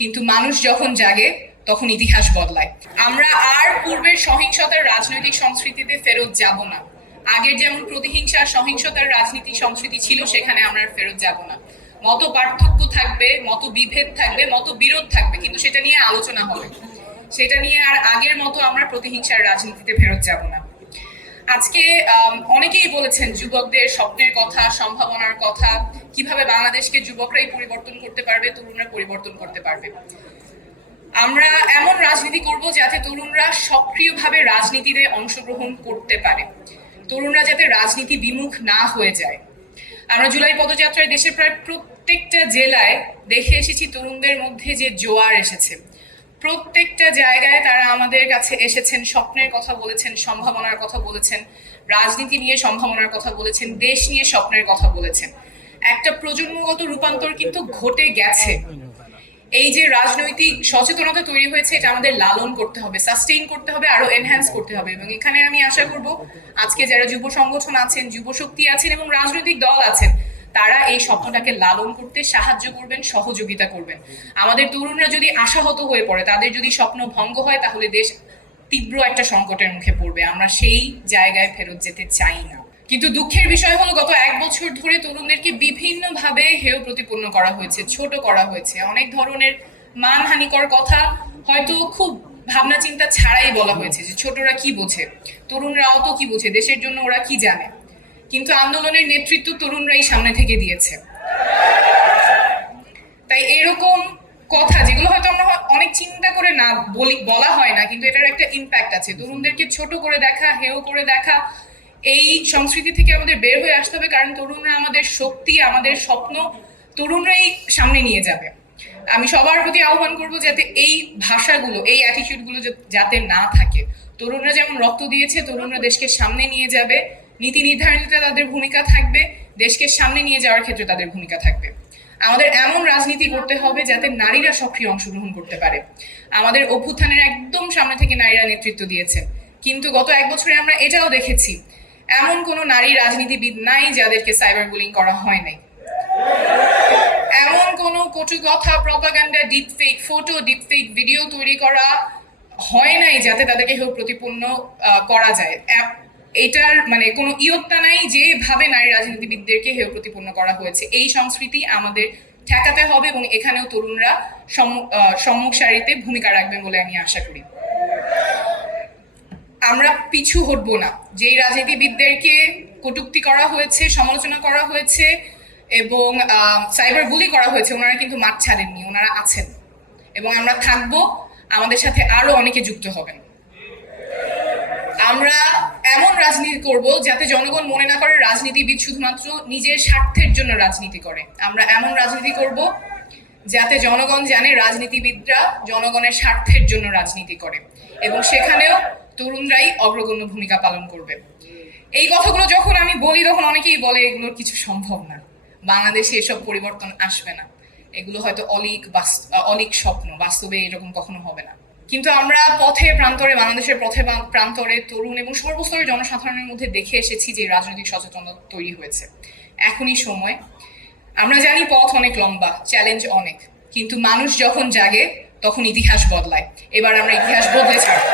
কিন্তু মানুষ যখন জাগে তখন ইতিহাস বদলায়। আমরা আর পূর্বের সহিংসতার রাজনৈতিক সংস্কৃতিতে ফেরত যাব না। আগের যেমন প্রতিহিংসা সহিংসতার রাজনীতি সংস্কৃতি ছিল, সেখানে আমরা আর ফেরত যাব না। মত পার্থক্য থাকবে, মত বিভেদ থাকবে, মত বিরোধ থাকবে, কিন্তু সেটা নিয়ে আলোচনা হবে। সেটা নিয়ে আর আগের মতো আমরা প্রতিহিংসার রাজনীতিতে ফেরত যাব না। আজকে অনেকেই বলেছেন যুবকদের স্বপ্নের কথা, সম্ভাবনার কথা, কিভাবে বাংলাদেশকে যুবকরাই পরিবর্তন করতে পারবে, তরুণরা পরিবর্তন করতে পারবে। আমরা এমন রাজনীতি করব যাতে তরুণরা সক্রিয়ভাবে রাজনীতিতে অংশগ্রহণ করতে পারে, তরুণরা যাতে রাজনীতি বিমুখ না হয়ে যায়। আমরা জুলাই পদযাত্রায় দেশের প্রায় প্রত্যেকটা জেলায় দেখে এসেছি তরুণদের মধ্যে যে জোয়ার এসেছে। প্রত্যেকটা জায়গায় তারা আমাদের কাছে এসেছেন, স্বপ্নের কথা বলেছেন, সম্ভাবনার কথা বলেছেন, রাজনীতি নিয়ে সম্ভাবনার কথা বলেছেন, দেশ নিয়ে স্বপ্নের কথা বলেছেন। একটা প্রজন্মগত রূপান্তর কিন্তু ঘটে গেছে। এই যে রাজনৈতিক সচেতনতা তৈরি হয়েছে, এটা আমাদের লালন করতে হবে, সাস্টেইন করতে হবে, আরো এনহ্যান্স করতে হবে। এবং এখানে আমি আশা করব আজকে যারা যুব সংগঠন আছেন, যুব শক্তি আছেন এবং রাজনৈতিক দল আছেন, তারা এই স্বপ্নটাকে লালন করতে সাহায্য করবেন, সহযোগিতা করবেন। আমাদের তরুণরা যদি আশাহত হয়ে পড়ে, তাদের যদি স্বপ্ন ভঙ্গ হয়, তাহলে দেশ তীব্র একটা সংকটের মুখে পড়বে। আমরা সেই জায়গায় ফেরত যেতে চাই না। কিন্তু দুঃখের বিষয় হলো গত 1 বছর ধরে তরুণদেরকে বিভিন্নভাবে হেয় প্রতিপন্ন করা হয়েছে, ছোট করা হয়েছে। অনেক ধরনের মানহানিকর কথা হয়তো খুব ভাবনা চিন্তা ছাড়াই বলা হয়েছে, যে ছোটরা কি বোঝে, তরুণরা অত কি বোঝে, দেশের জন্য ওরা কি জানে। কিন্তু আন্দোলনের নেতৃত্ব তরুণরাই সামনে থেকে দিয়েছে। তাই এরকম কথা যেগুলো হয়তো আমরা অনেক চিন্তা করে না বলা হয় না, কিন্তু এটার একটা ইম্প্যাক্ট আছে। তরুণদেরকে ছোট করে দেখা, হেয় করে দেখা, এই সংস্কৃতি থেকে আমাদের বের হয়ে আসতে হবে। কারণ তরুণরা আমাদের শক্তি, আমাদের স্বপ্ন তরুণরাই সামনে নিয়ে যাবে। আমি সবার প্রতি আহ্বান করব যাতে এই ভাষাগুলো, এই অ্যাটিটিউডগুলো যাতে না থাকে। তরুণরা যেমন রক্ত দিয়েছে, তরুণরা দেশকে সামনে নিয়ে যাবে, নীতি নির্ধারণীতে তাদের ভূমিকা থাকবে, দেশকে সামনে নিয়ে যাওয়ার ক্ষেত্রে তাদের ভূমিকা থাকবে। আমাদের এমন রাজনীতি করতে হবে যাতে নারীরা সক্রিয় অংশগ্রহণ করতে পারে। আমাদের অভ্যুত্থানের একদম সামনে থেকে নারীরা নেতৃত্ব দিয়েছেন, কিন্তু গত 1 বছরে আমরা এটাও দেখেছি, এমন কোনো নারী রাজনীতিবিদ নাই যাদেরকে সাইবার বুলিং করা হয় নাই। এমন কোনো কটু কথা, propaganda, deepfake photo, deepfake video তৈরি করা হয় নাই যাতে তাদেরকে হেয় প্রতিপন্ন করা যায়। এটার মানে কোনো ইয়ত্তা নাই যেভাবে নারী রাজনীতিবিদদেরকে হেয় প্রতিপন্ন করা হয়েছে। এই সংস্কৃতি আমাদের ঠেকাতে হবে এবং এখানেও তরুণরা সম্মুখ সারিতে ভূমিকা রাখবেন বলে আমি আশা করি। আমরা পিছু হটবো না। যেই রাজনীতিবিদদেরকে কটূক্তি করা হয়েছে, সমালোচনা করা হয়েছে এবং সাইবার বুলি করা হয়েছে, ওনারা কিন্তু মাঠ ছাড়েননি, ওনারা আছেন এবং আমরা থাকবো। আমাদের সাথে আরো অনেকে যুক্ত হবেন। আমরা এমন রাজনীতি করব যাতে জনগণ মনে না করে রাজনীতিবিদ শুধুমাত্র নিজের স্বার্থের জন্য রাজনীতি করে। আমরা এমন রাজনীতি করব যাতে জনগণ জানে রাজনীতিবিদরা জনগণের স্বার্থের জন্য রাজনীতি করে এবং সেখানেও তরুণরাই অগ্রগণ্য ভূমিকা পালন করবে। এই কথাগুলো যখন আমি বলি, তখন অনেকেই বলে এগুলোর কিছু সম্ভব না, বাংলাদেশে এসব পরিবর্তন আসবে না, এগুলো হয়তো অলিক স্বপ্ন, বাস্তবে এরকম কখনো হবে না। কিন্তু আমরা পথে প্রান্তরে, বাংলাদেশের পথে প্রান্তরে তরুণ এবং সর্বস্তরের জনসাধারণের মধ্যে দেখে এসেছি যে রাজনৈতিক সচেতনতা তৈরি হয়েছে। এখনই সময়। আমরা জানি পথ অনেক লম্বা, চ্যালেঞ্জ অনেক, কিন্তু মানুষ যখন জাগে তখন ইতিহাস বদলায়। এবার আমরা ইতিহাস বদলে ছাড়ব।